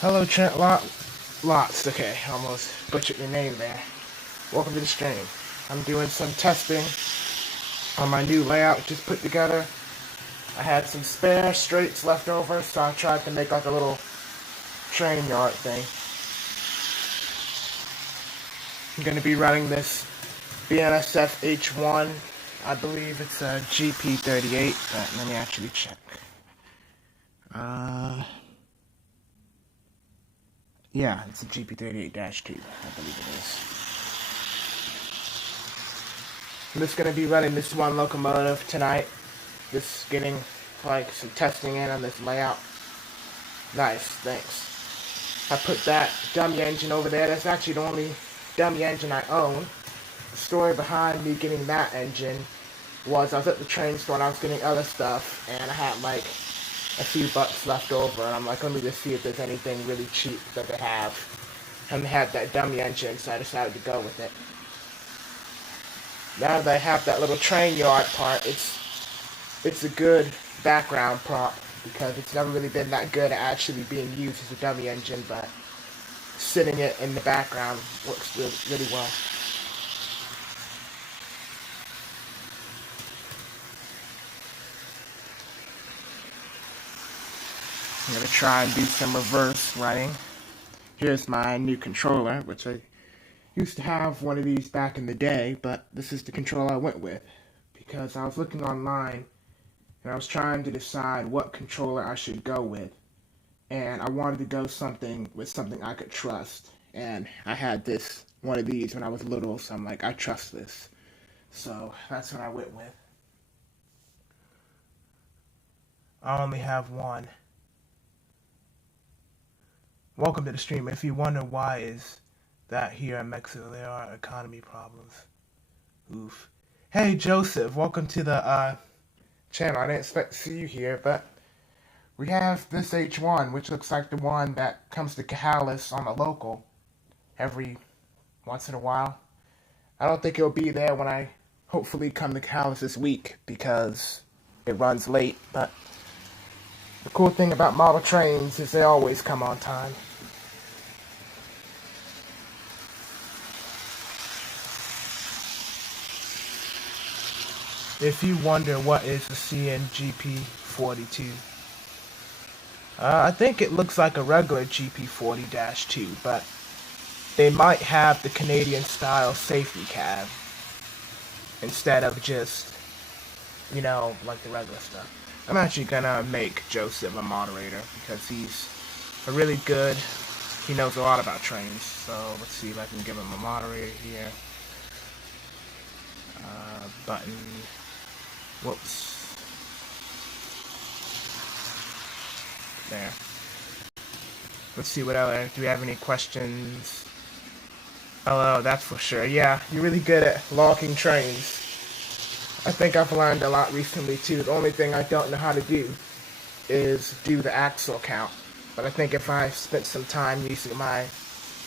Hello, Trent Lots. Okay, almost butchered your name there. Welcome to the stream. I'm doing some testing on my new layout just put together. I had some spare straights left over, so I tried to make like a little train yard thing. I'm going to be running this BNSF H1. I believe it's a GP38, but let me actually check. Yeah, it's a GP38-2, I believe it is. I'm just going to be running this one locomotive tonight. Just getting like some testing in on this layout. Nice, thanks. I put that dummy engine over there. That's actually the only dummy engine I own. The story behind me getting that engine was I was at the train store and I was getting other stuff and I had like a few bucks left over and I'm like, let me just see if there's anything really cheap that they have. And they had that dummy engine, so I decided to go with it. Now that I have that little train yard part, it's a good background prop because it's never really been that good at actually being used as a dummy engine, but sitting it in the background works really, really well. I'm going to try and do some reverse running. Here's my new controller, which I used to have one of these back in the day, but this is the controller I went with because I was looking online and I was trying to decide what controller I should go with. And I wanted to go with something I could trust. And I had one of these when I was little, so I'm like, I trust this. So that's what I went with. I only have one. Welcome to the stream. If you wonder why is that here in Mexico, there are economy problems. Oof. Hey, Joseph, welcome to the channel. I didn't expect to see you here, but we have this H1, which looks like the one that comes to Cahalis on the local every once in a while. I don't think it'll be there when I hopefully come to Cahalis this week because it runs late, but the cool thing about model trains is they always come on time. If you wonder what is the CNGP42, I think it looks like a regular GP40-2, but they might have the Canadian style safety cab instead of just, like the regular stuff. I'm actually gonna make Joseph a moderator because he's a really good, he knows a lot about trains. So let's see if I can give him a moderator here. Button. Whoops. There. Let's see what else. Do we have any questions? Hello, that's for sure. Yeah, you're really good at logging trains. I think I've learned a lot recently too. The only thing I don't know how to do is do the axle count. But I think if I spent some time using my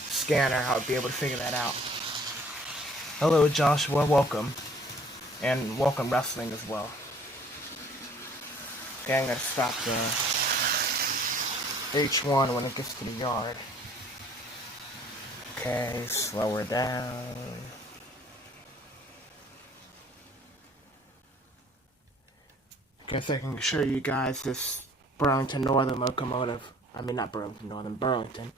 scanner, I would be able to figure that out. Hello, Joshua. Welcome. And welcome wrestling as well. Okay, I'm going to stop the H1 when it gets to the yard. Okay, slow her down. Guess I can show you guys this Burlington Northern locomotive. I mean, not Burlington Northern, Burlington.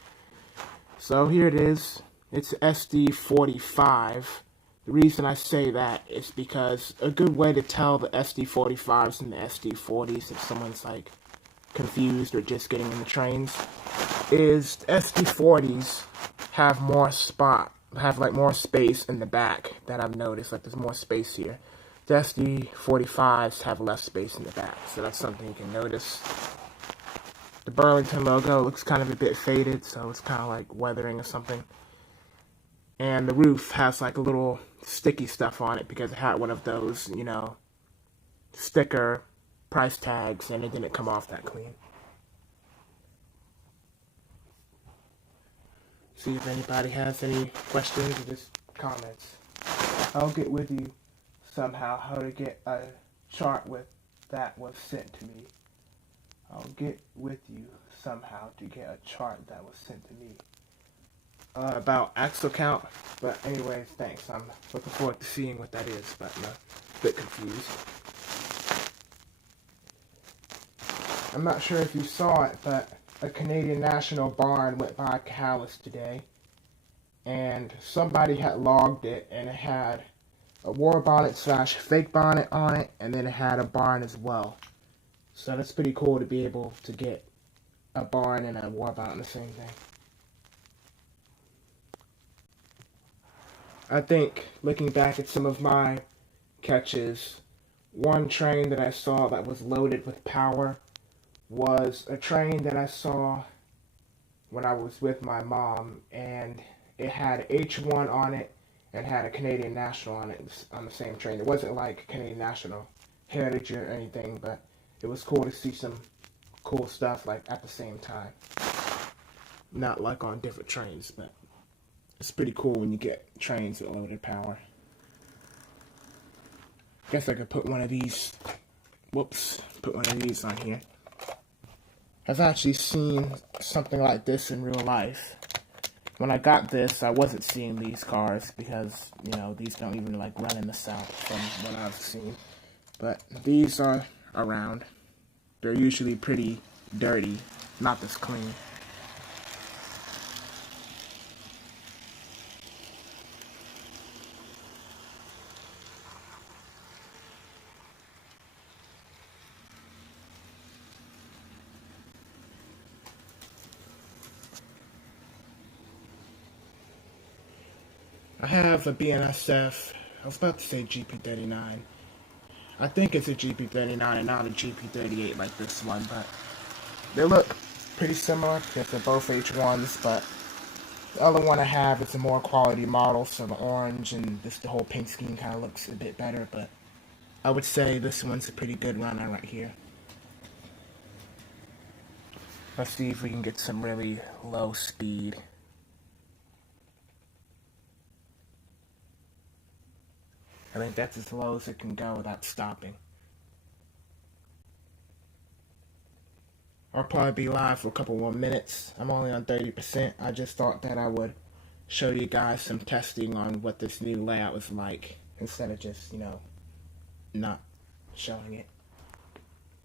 So here it is. It's SD45. The reason I say that is because a good way to tell the SD45s and the SD40s if someone's like confused or just getting in the trains is SD40s have more more space in the back that I've noticed. Like there's more space here. The SD45s have less space in the back, so that's something you can notice. The Burlington logo looks kind of a bit faded, so it's kind of like weathering or something. And the roof has like a little sticky stuff on it because it had one of those, sticker price tags and it didn't come off that clean. See if anybody has any questions or just comments. I'll get with you somehow how to get a chart with that was sent to me. I'll get with you somehow to get a chart that was sent to me about axle count. But anyways, thanks. I'm looking forward to seeing what that is, but I'm a bit confused. I'm not sure if you saw it, but a Canadian National barn went by Calais today, and somebody had logged it, and it had a war bonnet / fake bonnet on it, and then it had a barn as well. So that's pretty cool to be able to get a barn and a war bonnet on the same thing. I think, looking back at some of my catches, one train that I saw that was loaded with power was a train that I saw when I was with my mom, and it had H1 on it and had a Canadian National on it on the same train. It wasn't like Canadian National Heritage or anything, but it was cool to see some cool stuff like at the same time. Not like on different trains, but it's pretty cool when you get trains with loaded power. Guess I could put one of these, put one of these on here. I've actually seen something like this in real life. When I got this, I wasn't seeing these cars because, you know, these don't even like run in the South from what I've seen. But these are around. They're usually pretty dirty, not this clean. I have a BNSF, I was about to say GP39. I think it's a GP39 and not a GP38 like this one, but they look pretty similar because they're both H1s, but the other one I have is a more quality model, so the orange and the whole paint scheme kind of looks a bit better, but I would say this one's a pretty good runner right here. Let's see if we can get some really low speed. I think that's as low as it can go without stopping. I'll probably be live for a couple more minutes. I'm only on 30%. I just thought that I would show you guys some testing on what this new layout was like instead of just, you know, not showing it.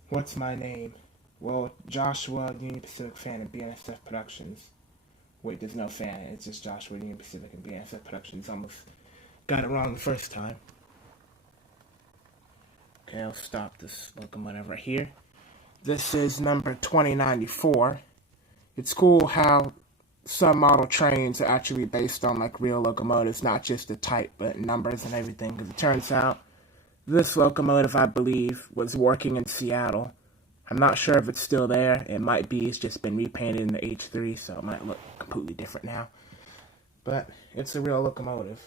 What's my name? Well, Joshua, Union Pacific fan of BNSF Productions. Wait, there's no fan. It's just Joshua, Union Pacific and BNSF Productions. Almost got it wrong the first time. Okay, I'll stop this locomotive right here. This is number 2094. It's cool how some model trains are actually based on like real locomotives, not just the type, but numbers and everything. Because it turns out this locomotive, I believe, was working in Seattle. I'm not sure if it's still there. It might be. It's just been repainted in the H3, so it might look completely different now. But it's a real locomotive.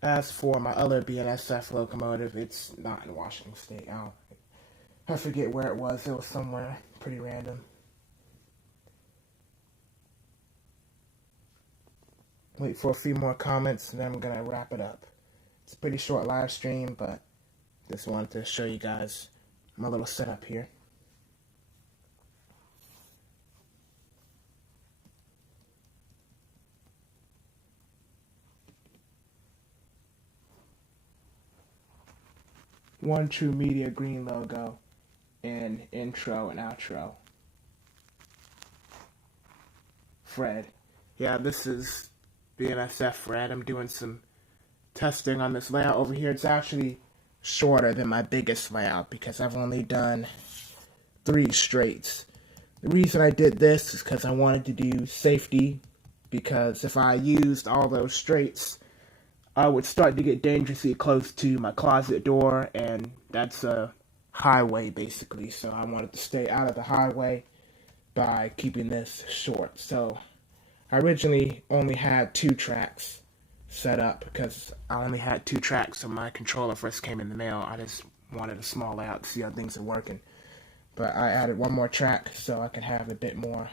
As for my other BNSF locomotive, it's not in Washington State. I forget where it was. It was somewhere pretty random. Wait for a few more comments, and then I'm going to wrap it up. It's a pretty short live stream, but just wanted to show you guys my little setup here. One True Media green logo and intro and outro. Fred. Yeah, this is BNSF Fred. I'm doing some testing on this layout over here. It's actually shorter than my biggest layout because I've only done 3 straights. The reason I did this is because I wanted to do safety, because if I used all those straights, I would start to get dangerously close to my closet door, and that's a highway basically, so I wanted to stay out of the highway by keeping this short. So I originally only had 2 tracks set up because I only had 2 tracks when my controller first came in the mail. I just wanted a small layout to see how things are working. But I added 1 more track so I could have a bit more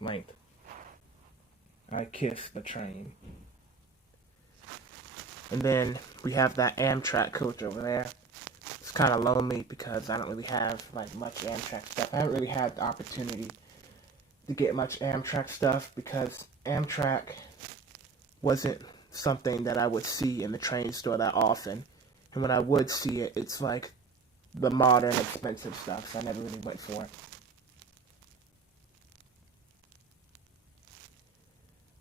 length. I kiss the train. And then we have that Amtrak coach over there. It's kind of lonely because I don't really have like much Amtrak stuff. I haven't really had the opportunity to get much Amtrak stuff because Amtrak wasn't something that I would see in the train store that often. And when I would see it, it's like the modern, expensive stuff, so I never really went for it.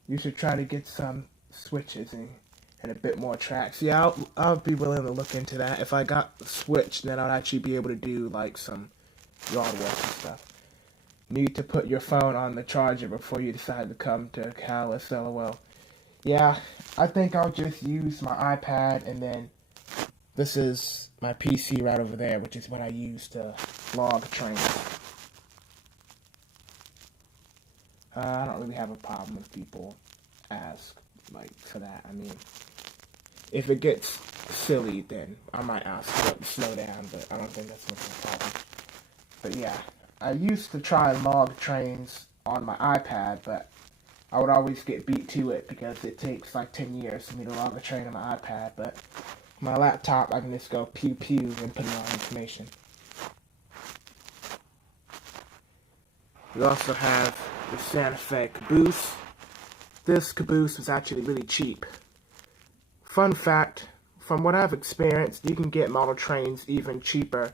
You should try to get some switches and a bit more tracks. Yeah, I'll be willing to look into that. If I got the switch, then I'd actually be able to do like some yard work and stuff. Need to put your phone on the charger before you decide to come to Calais, LOL. Yeah, I think I'll just use my iPad, and then this is my PC right over there, which is what I use to log trains. I don't really have a problem if people ask, like, for that. I mean, if it gets silly, then I might ask for it to slow down, but I don't think that's much of a problem. But yeah, I used to try and log trains on my iPad, but I would always get beat to it because it takes like 10 years for me to log a train on my iPad, but my laptop, I can just go pew pew and put in all the information. We also have the Santa Fe caboose. This caboose was actually really cheap. Fun fact, from what I've experienced, you can get model trains even cheaper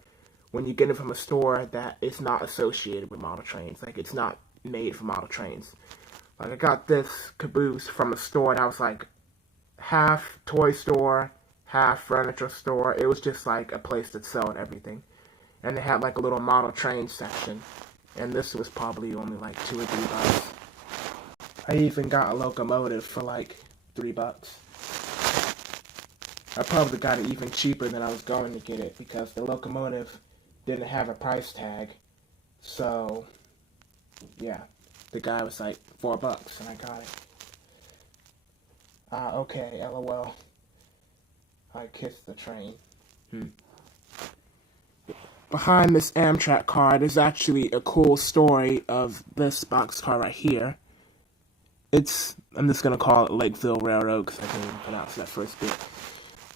when you get them from a store that is not associated with model trains. Like, it's not made for model trains. Like, I got this caboose from a store that was like half toy store, half furniture store. It was just like a place that sold everything. And they had like a little model train section. And this was probably only like $2 or $3. I even got a locomotive for like $3. I probably got it even cheaper than I was going to get it because the locomotive didn't have a price tag. So, yeah, the guy was like $4 and I got it. Okay, LOL. I kissed the train. Behind this Amtrak car, there's actually a cool story of this boxcar right here. I'm just going to call it Lakeville Railroad because I can't even pronounce that first bit.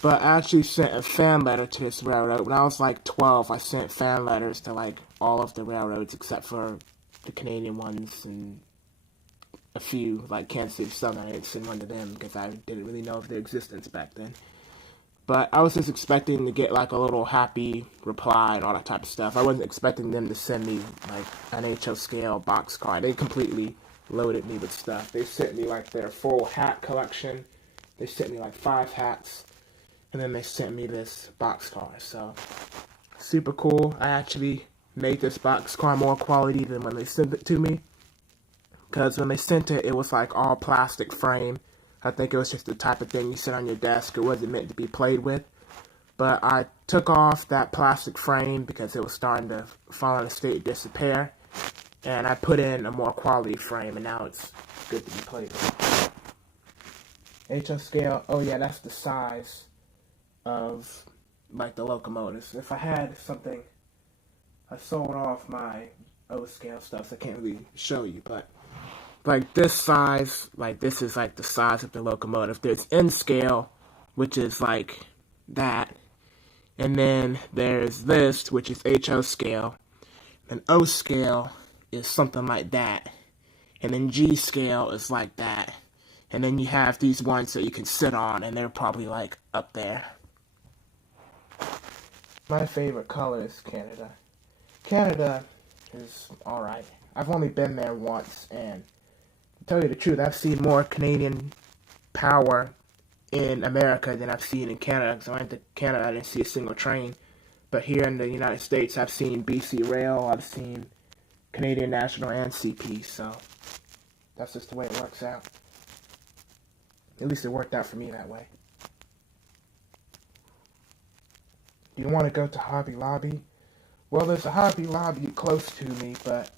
But I actually sent a fan letter to this railroad. When I was like 12, I sent fan letters to like all of the railroads except for the Canadian ones and a few, like Kansas City Southern. I didn't send one to them because I didn't really know of their existence back then. But I was just expecting to get like a little happy reply and all that type of stuff. I wasn't expecting them to send me like an HO scale boxcar. They completely loaded me with stuff. They sent me like their full hat collection. They sent me like 5 hats. And then they sent me this boxcar. So, super cool. I actually made this boxcar more quality than when they sent it to me. Because when they sent it, it was like all plastic frame. I think it was just the type of thing you sit on your desk. It wasn't meant to be played with. But I took off that plastic frame because it was starting to fall in a state of disrepair. And I put in a more quality frame, and now it's good to be played with. HO scale, oh yeah, that's the size of like the locomotives. If I had something, I sold off my O scale stuff, so I can't really show you, but like this size, like this is like the size of the locomotive. There's N scale, which is like that, and then there's this, which is HO scale, and O scale is something like that, and then G scale is like that, and then you have these ones that you can sit on, and they're probably like up there. My favorite color is Canada. Canada is alright. I've only been there once, and to tell you the truth, I've seen more Canadian power in America than I've seen in Canada. Because I went to Canada, I didn't see a single train. But here in the United States, I've seen BC Rail, I've seen Canadian National and CP, so that's just the way it works out. At least it worked out for me that way. Do you want to go to Hobby Lobby? Well, there's a Hobby Lobby close to me, but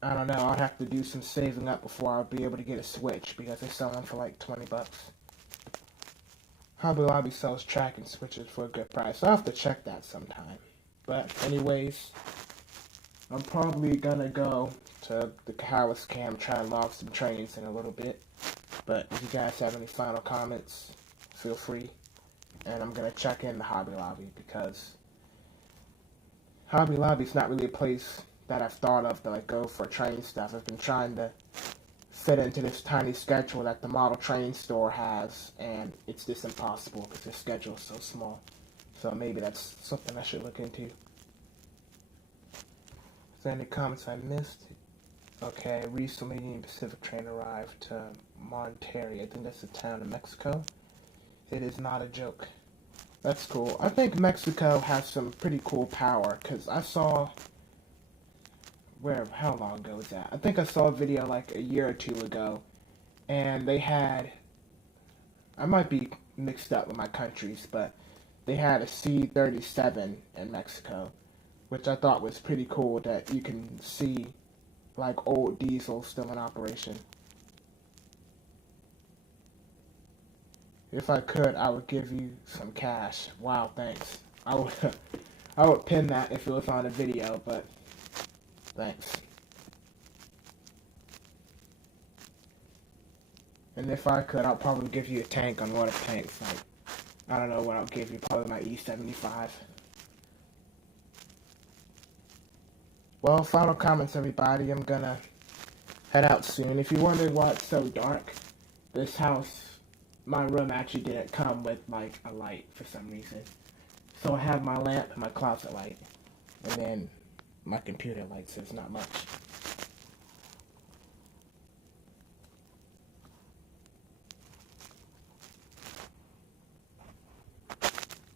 I don't know. I'll have to do some saving up before I'll be able to get a Switch because they sell them for like $20. Hobby Lobby sells tracking switches for a good price. I'll have to check that sometime. But anyways, I'm probably gonna go to the Calais Cam, try and log some trains in a little bit. But if you guys have any final comments, feel free. And I'm going to check in the Hobby Lobby because Hobby Lobby's not really a place that I've thought of to like go for train stuff. I've been trying to fit into this tiny schedule that the model train store has, and it's just impossible because their schedule is so small. So maybe that's something I should look into. Is there any comments I missed? Okay, recently Union Pacific train arrived to Monterrey. I think that's a town in Mexico. It is not a joke. That's cool. I think Mexico has some pretty cool power, because I saw, how long ago was that? I think I saw a video like a year or two ago, and they had, I might be mixed up with my countries, but they had a C-37 in Mexico, which I thought was pretty cool that you can see like old diesel still in operation. If I could, I would give you some cash. Wow, thanks. I would pin that if it was on a video, but thanks. And if I could, I'll probably give you a tank on water tanks. Like, I don't know what I'll give you, probably my E75. Well, final comments, everybody. I'm gonna head out soon. If you're wondering why it's so dark, this house, my room actually didn't come with like a light for some reason. So I have my lamp and my closet light, and then my computer light, so it's not much.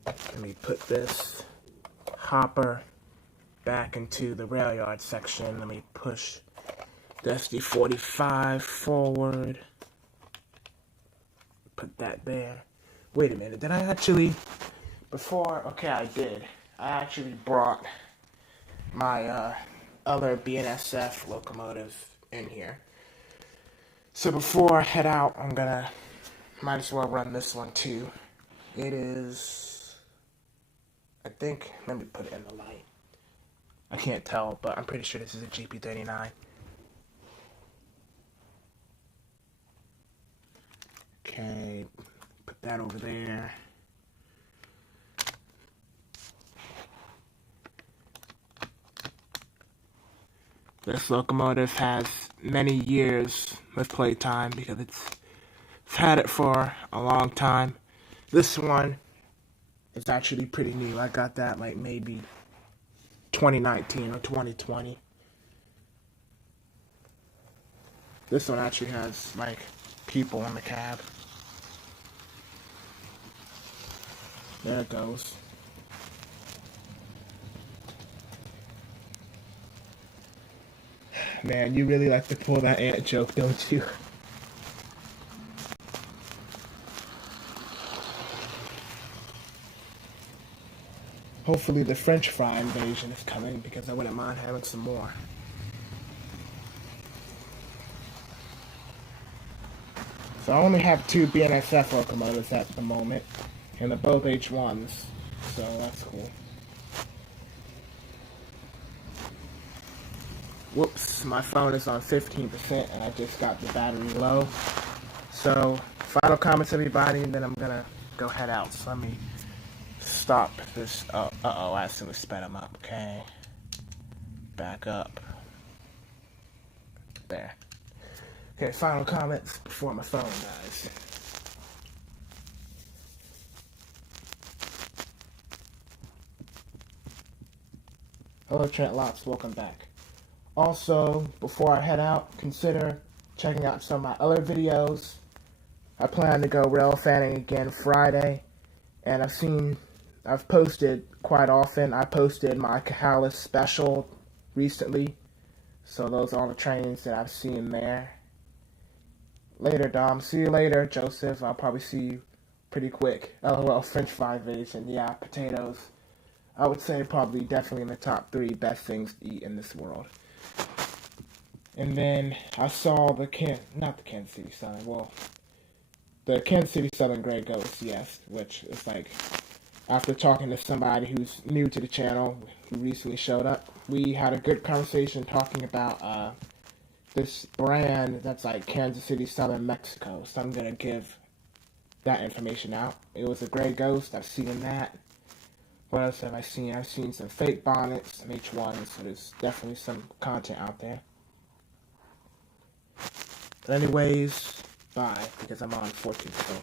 Let me put this hopper back into the rail yard section. Let me push the SD45 forward. Put that there. Wait a minute, did I actually, okay, I did. I actually brought my other BNSF locomotive in here. So before I head out, might as well run this one too. It is, I think, let me put it in the light. I can't tell, but I'm pretty sure this is a GP39. Okay, put that over there. This locomotive has many years of playtime because it's had it for a long time. This one is actually pretty new. I got that like maybe 2019 or 2020. This one actually has like people in the cab. There it goes. Man, you really like to pull that ant joke, don't you? Hopefully the French fry invasion is coming, because I wouldn't mind having some more. So I only have 2 BNSF locomotives at the moment, and they're both H1s, so that's cool. Whoops, my phone is on 15% and I just got the battery low. So, final comments, everybody, and then I'm gonna go head out. So let me stop this. Uh-oh, I accidentally sped him up. Okay. Back up. There. Okay, final comments before my phone dies. Hello, Trent Locks, welcome back. Also, before I head out, consider checking out some of my other videos. I plan to go rail fanning again Friday, and I've posted quite often. I posted my Cahalis special recently, so those are all the trains that I've seen there. Later, Dom. See you later, Joseph. I'll probably see you pretty quick. LOL, French fry invasion. Yeah, potatoes. I would say probably definitely in the top 3 best things to eat in this world. And then I saw the Kansas City Southern, the Kansas City Southern Grey Ghost, yes, which is like, after talking to somebody who's new to the channel, who recently showed up, we had a good conversation talking about this brand that's like Kansas City Southern Mexico, so I'm going to give that information out. It was a Grey Ghost, I've seen that. What else have I seen? I've seen some fake bonnets, some H1s, so there's definitely some content out there. But anyways, bye, because I'm on 14, so